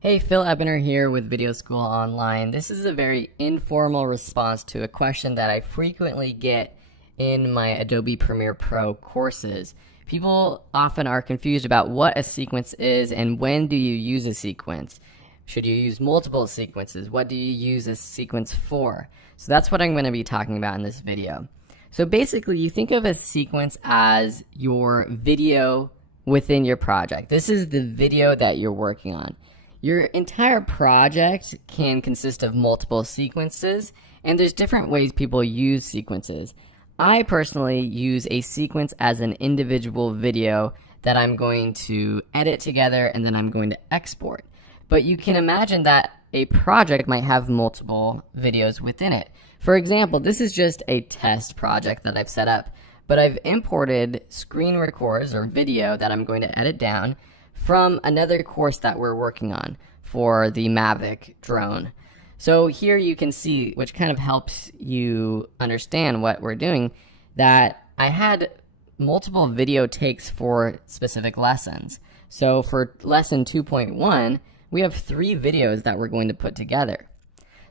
Hey, Phil Ebner here with Video School Online. This is a very informal response to a question that I frequently get in my Adobe Premiere Pro courses. People often are confused about what a sequence is and when do you use a sequence. Should you use multiple sequences? What do you use a sequence for? So that's what I'm going to be talking about in this video. So basically, you think of a sequence as your video within your project. This is the video that you're working on. Your entire project can consist of multiple sequences, and there's different ways people use sequences. I personally use a sequence as an individual video that I'm going to edit together and then I'm going to export. But you can imagine that a project might have multiple videos within it. For example, this is just a test project that I've set up, but I've imported screen records or video that I'm going to edit down from another course that we're working on for the Mavic drone. So here you can see, which kind of helps you understand what we're doing, that I had multiple video takes for specific lessons. So for lesson 2.1, we have 3 videos that we're going to put together.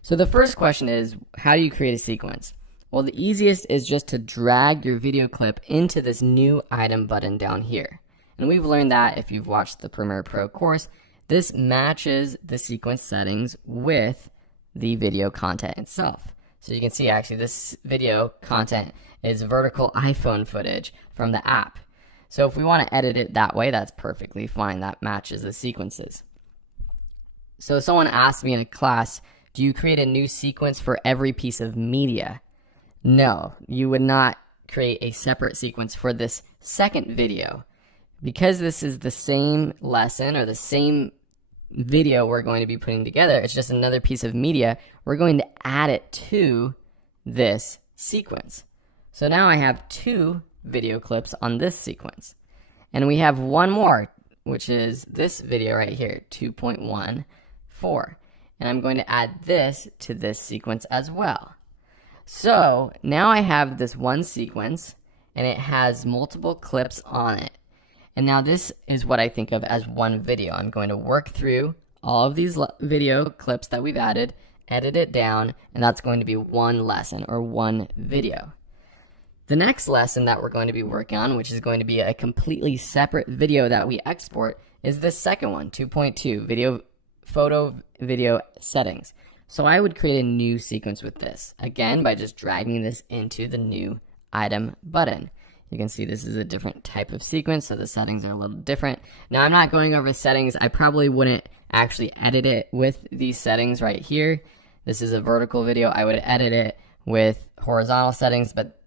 So the first question is, how do you create a sequence? Well, the easiest is just to drag your video clip into this new item button down here. And we've learned that if you've watched the Premiere Pro course, this matches the sequence settings with the video content itself. So you can see actually this video content is vertical iPhone footage from the app. So if we want to edit it that way, that's perfectly fine. That matches the sequences. So someone asked me in a class, do you create a new sequence for every piece of media? No, you would not create a separate sequence for this second video. Because this is the same lesson or the same video we're going to be putting together, it's just another piece of media, we're going to add it to this sequence. So now I have 2 video clips on this sequence. And we have one more, which is this video right here, 2.14. And I'm going to add this to this sequence as well. So now I have this one sequence and it has multiple clips on it. And now this is what I think of as one video. I'm going to work through all of these video clips that we've added, edit it down, and that's going to be one lesson or one video. The next lesson that we're going to be working on, which is going to be a completely separate video that we export, is this second one, 2.2, photo video settings. So I would create a new sequence with this, again, by just dragging this into the new item button. You can see this is a different type of sequence, so the settings are a little different. Now, I'm not going over settings. I probably wouldn't actually edit it with these settings right here. This is a vertical video. I would edit it with horizontal settings, but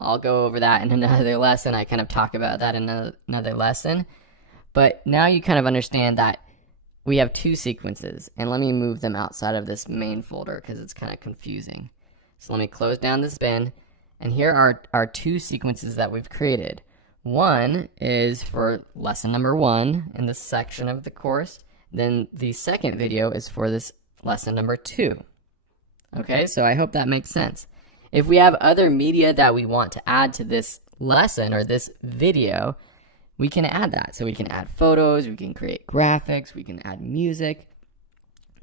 I'll go over that in another lesson. I kind of talk about that in another lesson. But now you kind of understand that we have 2 sequences, and let me move them outside of this main folder because it's kind of confusing. So let me close down this bin. And here are our 2 sequences that we've created. One is for lesson number 1 in this section of the course. Then the second video is for this lesson number 2. Okay, so I hope that makes sense. If we have other media that we want to add to this lesson or this video, we can add that. So we can add photos, we can create graphics, we can add music.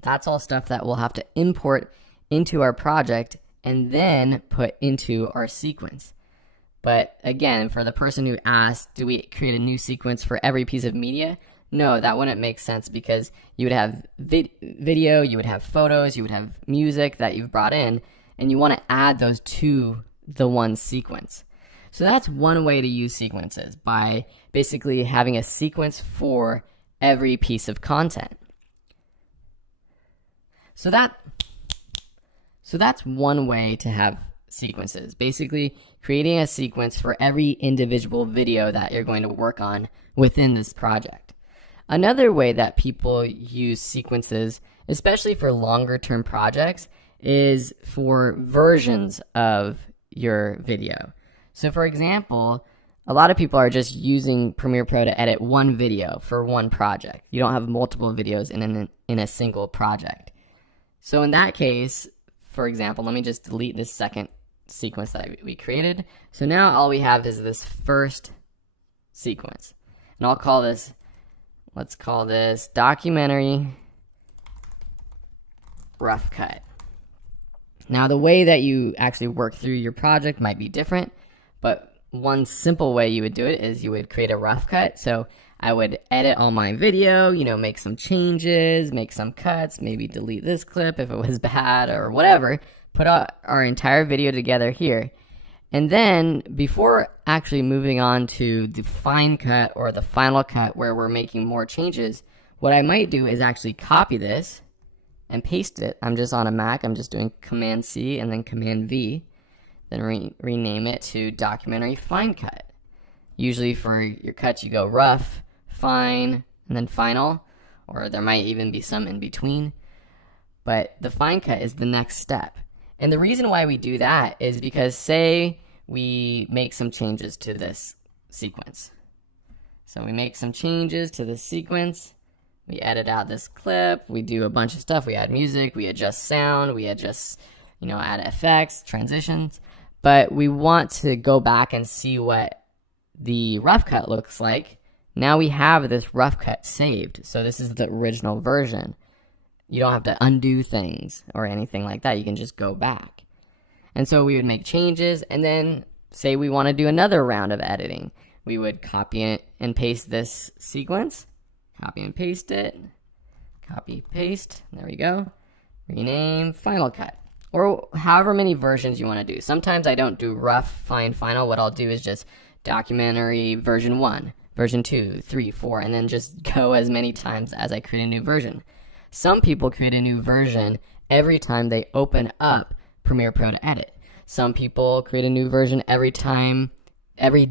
That's all stuff that we'll have to import into our project and then put into our sequence. But again, for the person who asked, do we create a new sequence for every piece of media? No, that wouldn't make sense because you would have video, you would have photos, you would have music that you've brought in, and you want to add those to the one sequence. So that's one way to use sequences, by basically having a sequence for every piece of content. So that's one way to have sequences, basically creating a sequence for every individual video that you're going to work on within this project. Another way that people use sequences, especially for longer term projects, is for versions of your video. So for example, a lot of people are just using Premiere Pro to edit one video for one project. You don't have multiple videos in a single project. So in that case, for example, let me just delete this second sequence that we created. So now all we have is this first sequence. And I'll call this, let's call this documentary rough cut. Now, the way that you actually work through your project might be different, but one simple way you would do it is you would create a rough cut. So I would edit all my video, make some changes, make some cuts, maybe delete this clip if it was bad or whatever, put our entire video together here. And then before actually moving on to the fine cut or the final cut where we're making more changes, what I might do is actually copy this and paste it. I'm just on a Mac, I'm just doing Command C and then Command V, then rename it to Documentary Fine Cut. Usually for your cuts you go rough, fine, and then final, or there might even be some in between. But the fine cut is the next step. And the reason why we do that is because say we make some changes to this sequence. So we make some changes to this sequence, we edit out this clip, we do a bunch of stuff, we add music, we adjust sound, we adjust, add effects, transitions, but we want to go back and see what the rough cut looks like. Now we have this rough cut saved, so this is the original version. You don't have to undo things or anything like that, you can just go back. And so we would make changes, and then say we want to do another round of editing. We would copy it and paste this sequence, copy and paste it, copy, paste, there we go, rename, final cut, or however many versions you want to do. Sometimes I don't do rough, fine, final. What I'll do is just documentary version 1, version 2, 3, 4, and then just go as many times as I create a new version. Some people create a new version every time they open up Premiere Pro to edit. Some people create a new version every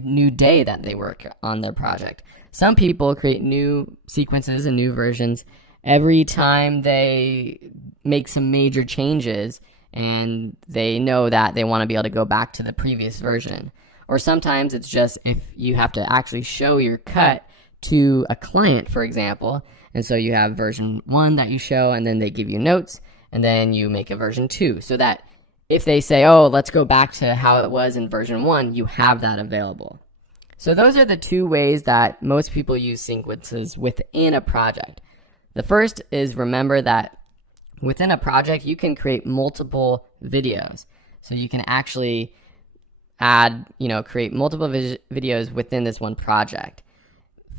new day that they work on their project. Some people create new sequences and new versions every time they make some major changes and they know that they want to be able to go back to the previous version. Or sometimes it's just if you have to actually show your cut to a client, for example, and so you have version 1 that you show and then they give you notes and then you make a version 2 so that if they say, oh, let's go back to how it was in version 1, you have that available. So those are the two ways that most people use sequences within a project. The first is remember that within a project, you can create multiple videos. So you can actually create multiple videos within this one project.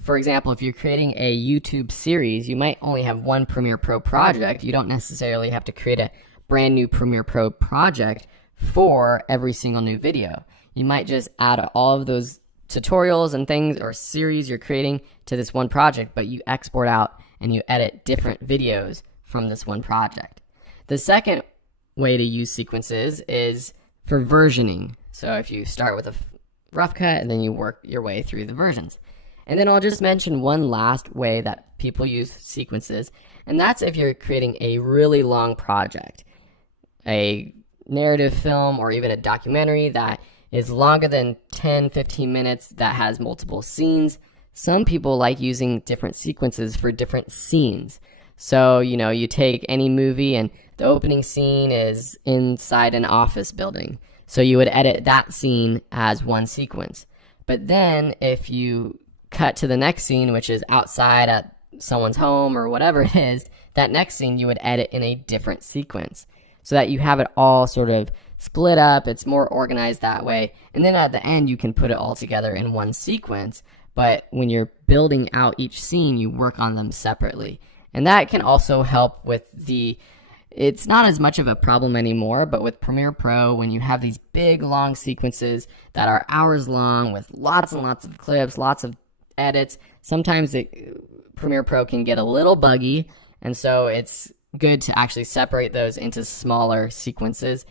For example, if you're creating a YouTube series, you might only have one Premiere Pro project. You don't necessarily have to create a brand new Premiere Pro project for every single new video. You might just add all of those tutorials and things or series you're creating to this one project, but you export out and you edit different videos from this one project. The second way to use sequences is for versioning. So if you start with a rough cut and then you work your way through the versions. And then I'll just mention one last way that people use sequences, and that's if you're creating a really long project, a narrative film or even a documentary that is longer than 10-15 minutes that has multiple scenes. Some people like using different sequences for different scenes. So, you take any movie and the opening scene is inside an office building. So you would edit that scene as one sequence. But then if you cut to the next scene, which is outside at someone's home or whatever it is, that next scene you would edit in a different sequence so that you have it all sort of split up. It's more organized that way. And then at the end, you can put it all together in one sequence. But when you're building out each scene, you work on them separately. And that can also help with it's not as much of a problem anymore, but with Premiere Pro, when you have these big, long sequences that are hours long with lots and lots of clips, lots of edits, sometimes Premiere Pro can get a little buggy. And so it's good to actually separate those into smaller sequences.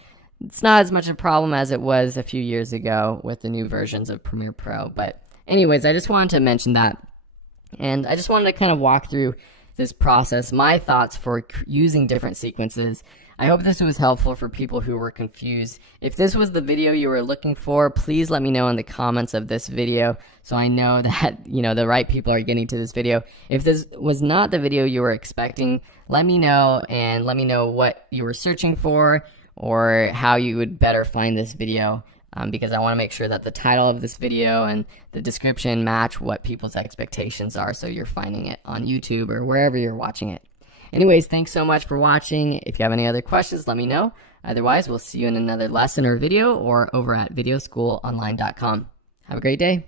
It's not as much a problem as it was a few years ago with the new versions of Premiere Pro. But anyways, I just wanted to mention that. And I just wanted to kind of walk through this process, my thoughts for using different sequences. I hope this was helpful for people who were confused. If this was the video you were looking for, please let me know in the comments of this video so I know that, the right people are getting to this video. If this was not the video you were expecting, let me know and let me know what you were searching for or how you would better find this video. Because I want to make sure that the title of this video and the description match what people's expectations are so you're finding it on YouTube or wherever you're watching it. Anyways, thanks so much for watching. If you have any other questions, let me know. Otherwise, we'll see you in another lesson or video or over at videoschoolonline.com. Have a great day.